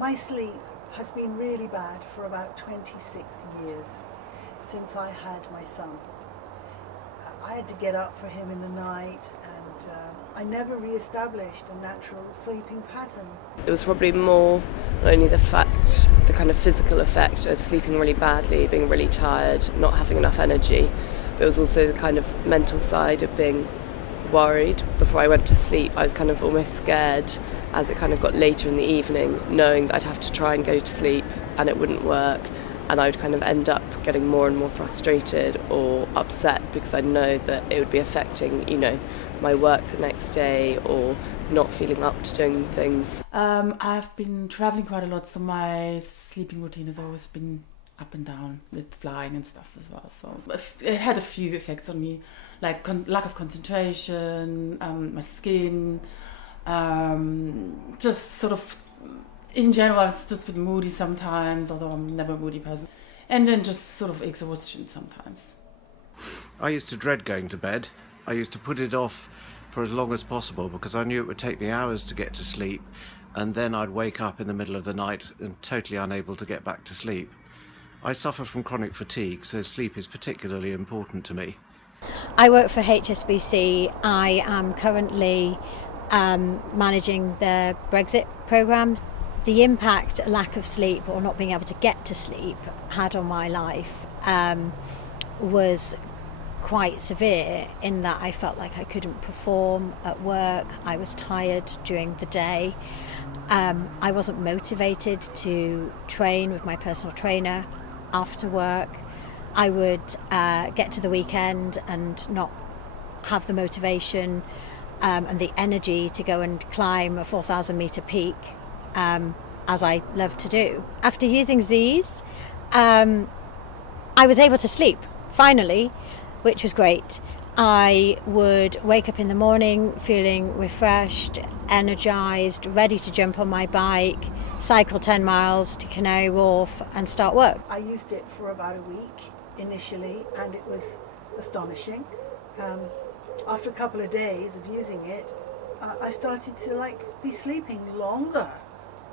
My sleep has been really bad for about 26 years since I had my son. I had to get up for him in the night, and I never re-established a natural sleeping pattern. It was probably more not only the kind of physical effect of sleeping really badly, being really tired, not having enough energy, but it was also the kind of mental side of being worried. Before I went to sleep, I was kind of almost scared as it kind of got later in the evening, knowing that I'd have to try and go to sleep and it wouldn't work, and I would kind of end up getting more and more frustrated or upset because I know that it would be affecting, my work the next day, or not feeling up to doing things. I've been traveling quite a lot, so my sleeping routine has always been up and down with flying and stuff as well. So it had a few effects on me, like lack of concentration, my skin, just sort of, in general, I was just a bit moody sometimes, although I'm never a moody person. And then just sort of exhaustion sometimes. I used to dread going to bed. I used to put it off for as long as possible because I knew it would take me hours to get to sleep, and then I'd wake up in the middle of the night and totally unable to get back to sleep. I suffer from chronic fatigue, so sleep is particularly important to me. I work for HSBC. I am currently managing the Brexit programme. The impact lack of sleep or not being able to get to sleep had on my life was quite severe, in that I felt like I couldn't perform at work. I was tired during the day. I wasn't motivated to train with my personal trainer after work. I would get to the weekend and not have the motivation and the energy to go and climb a 4,000 metre peak, as I love to do. After using Zeez, I was able to sleep, finally, which was great. I would wake up in the morning feeling refreshed, energised, ready to jump on my bike, cycle 10 miles to Canary Wharf and start work. I used it for about a week initially, and it was astonishing. After a couple of days of using it, I started to be sleeping longer.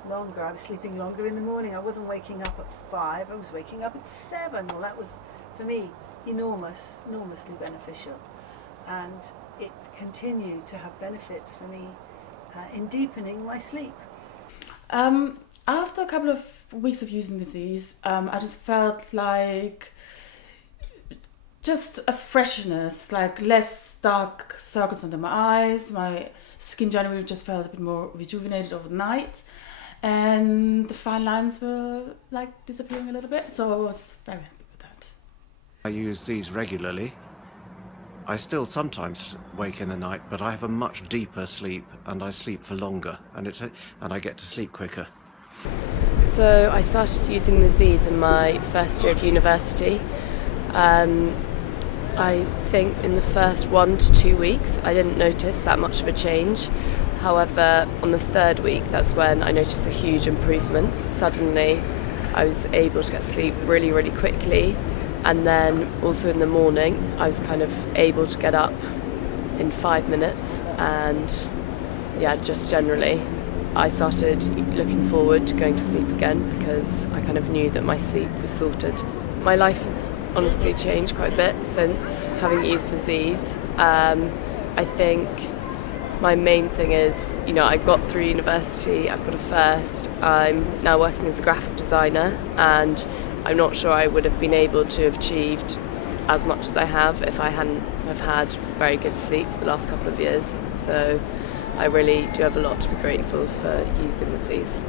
I was sleeping longer in the morning. I wasn't waking up at 5, I was waking up at 7. Well, that was, for me, enormously beneficial. And it continued to have benefits for me in deepening my sleep. After a couple of weeks of using the Zeez, I just felt like just a freshness, like less dark circles under my eyes. My skin generally just felt a bit more rejuvenated overnight, and the fine lines were disappearing a little bit, so I was very happy with that. I use these regularly. I still sometimes wake in the night, but I have a much deeper sleep, and I sleep for longer, and I get to sleep quicker. So I started using the Zeez in my first year of university. I think in the first 1 to 2 weeks I didn't notice that much of a change. However, on the third week, that's when I noticed a huge improvement. Suddenly I was able to get to sleep really, really quickly, and then also in the morning I was kind of able to get up in 5 minutes, and just generally I started looking forward to going to sleep again because I kind of knew that my sleep was sorted. My life has honestly changed quite a bit since having used the Zeez. I think my main thing is, I got through university, I've got a first, I'm now working as a graphic designer, and I'm not sure I would have been able to have achieved as much as I have if I hadn't have had very good sleep for the last couple of years. So I really do have a lot to be grateful for using the Zeez.